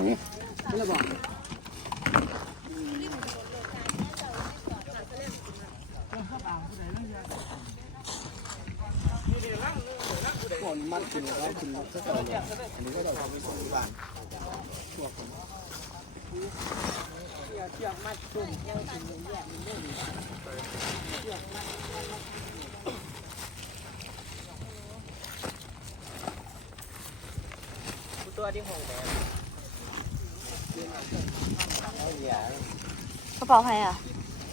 อันนี้ไม่ได้บอกก่อนมันกินแล้วกินแล้วก็จะอันนี้ก็จะทำเป็นของบ้านพวกผมตัวที่ห้องแบบเอาอย่า กระเป๋าใครอะ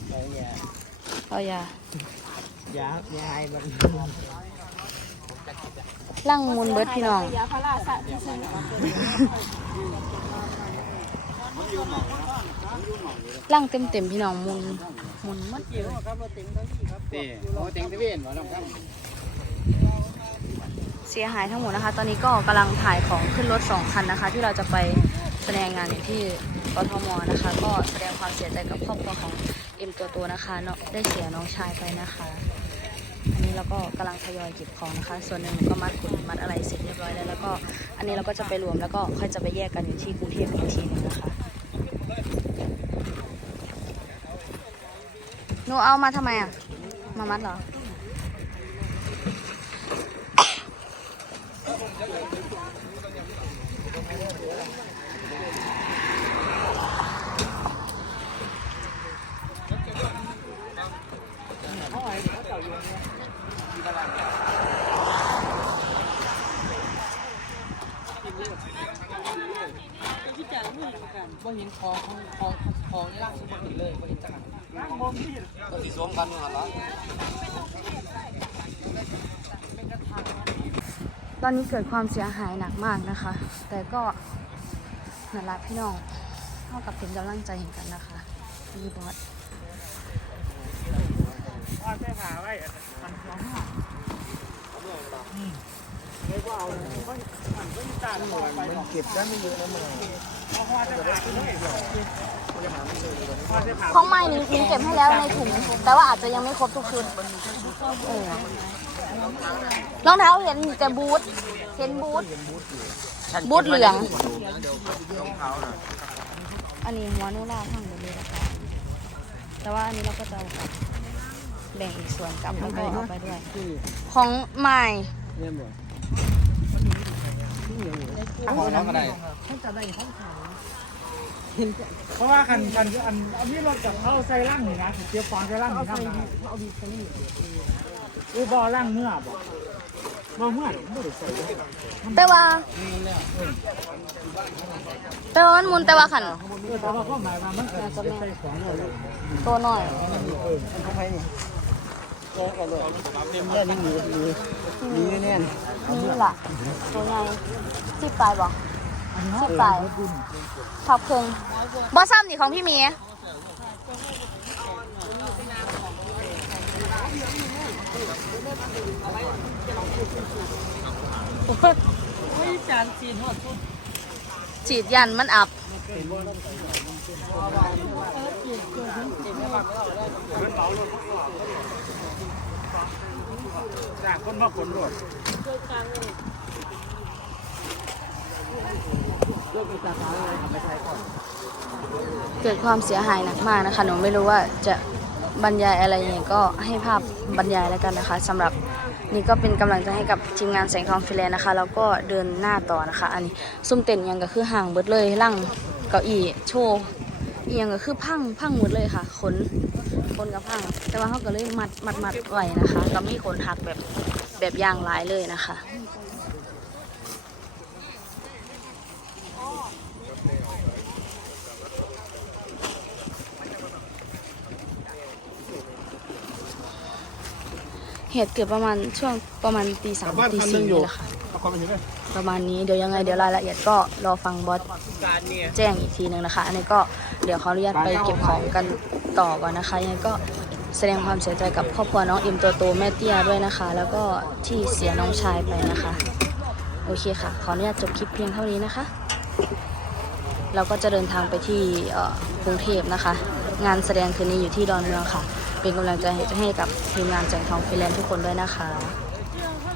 เอาอย่าเอายาอย่าอย่าให้มันล่างมุนเบิร์ดพี่น้อง ยาพาราสะที่ซื้อล่างเต็มเต็มๆพี่น้องมุนมุนหมัดเกี่ยวครับรถเต็งทั้งที่ครับเต้โอ้เต็งตะเวนมาลองกันเสียหายทั้งหมดนะคะ ตอนนี้ก็กำลังถ่ายของขึ้นรถสองคันนะคะ ที่เราจะไป แสดงงานอยู่ที่กทมนะคะ ก็แสดงความเสียใจกับครอบครัวของเอ็มตัวตัวนะคะเนาะได้เสียน้องชายไปนะคะ อันนี้เราก็กำลังทยอยเก็บของนะคะ ส่วนหนึ่งก็มัดขุนมัดอะไรเสร็จเรียบร้อยแล้วแล้วก็อันนี้เราก็จะไปรวมแล้วก็ค่อยจะไปแยกกันอยู่ที่กรุงเทพอีกทีหนึงนะคะหนูเอามาทำไมอะมามัดเหรอ บ่เห็นคอของคอคอในร่างสมบูรณ์เลยบ่เห็นจังร่างบ่มีก็สิสวมกันอยู่หั่นล่ะตอนนี้เกิดความเสียหายหนักมากนะคะ แต่ก็นั่นละพี่น้องเท่ากับเป็นกำลังใจให้กันนะคะพี่บอสว่าใส่ผ้าไว้มันร้อนมากอืมเลยว่าเอาก็มันก็ตาหมดไปหรอกเก็บได้ไม่เยอะนะมึง ของใหม่นิ้นิ้งเก็บให้แล้วในถุงแต่ว่าอาจจะยังไม่ครบทุกชุดรองเท้าเห็นแต่บูทเห็นบูทบูทเหลือง อันนี้หัวนูล่าทั้งหมดเลยนะคะแต่ว่าอันนี้เราก็จะแบ่งอีกส่วนกลับแล้วก็เอาไปด้วย ของใหม่ เนี่ยบ่เอาน้ำก็ได้เพราะว่าคันคันอันอันนี้รถกับเขาใส่ร่างหนี่งนะเจียวฟองใส่ร่างหนี่ทำนะเอาบีบใส่นี่อูบอร่างเมื่อบอกบ่เมื่อไม่ได้ใส่แต่ว่าแต่ว่ามันมุนแต่ว่าขันแต่ว่าข้อหมาย ว่ามันเกิดใส่ของเลยตัวหน่อยเอาไปนี่แยกกันเลยเด้อนี่มีมีมีแน่นนี่ล่ะตัวใหญ่สิบปลายบอกสิบปลายทับเพิงบอสซัมนี่ของพี่เมียจานจีนหอดทุนฉีดยันมันอับ จากคนมาขนรถเกิดความเสียหายหนักมากนะคะ หนูไม่รู้ว่าจะบรรยายอะไรยังไงก็ให้ภาพบรรยายแล้วกันนะคะสำหรับนี่ก็เป็นกำลังใจให้กับทีมงานแสงทองฟิเลนนะคะ แล้วก็เดินหน้าต่อนะคะ อันนี้ซุ่มเต้นยังก็คือห่างเบิดเลยลั่ง เก้าอี้โชว์อีหยังก็คือพังพังหมดเลยค่ะ ขนขนกับพัง แต่ว่าเขาก็เลยมัดมัดมัดไว้นะคะก็มีขนหักแบบแบบยางหลายเลยนะคะเหตุเกิดประมาณช่วงประมาณตีสามตีสี่นี่แหละค่ะเอาความเประมาณนี้เดี๋ยวยังไงเดี๋ยวรายละเอียดก็รอฟังบอสแจ้งอีกทีหนึ่งนะคะ อันนี้ก็เดี๋ยวเขออนุญาตไปเก็บของกันต่อก่อนนะคะยังไงก็แสดงความเสียใจกับครอบครัวน้องอิมตัวโตแม่เตี้ยด้วยนะคะ แล้วก็ที่เสียน้องชายไปนะคะ โอเคค่ะ ขออนุญาตจบคลิปเพียงเท่านี้นะคะ เราก็จะเดินทางไปที่กรุงเทพนะคะ งานแสดงคืนนี้อยู่ที่ดอนเมืองค่ะ เป็นกำลังใจให้กับทีมงานแจงทองฟิแลนด์ทุกคนด้วยนะคะ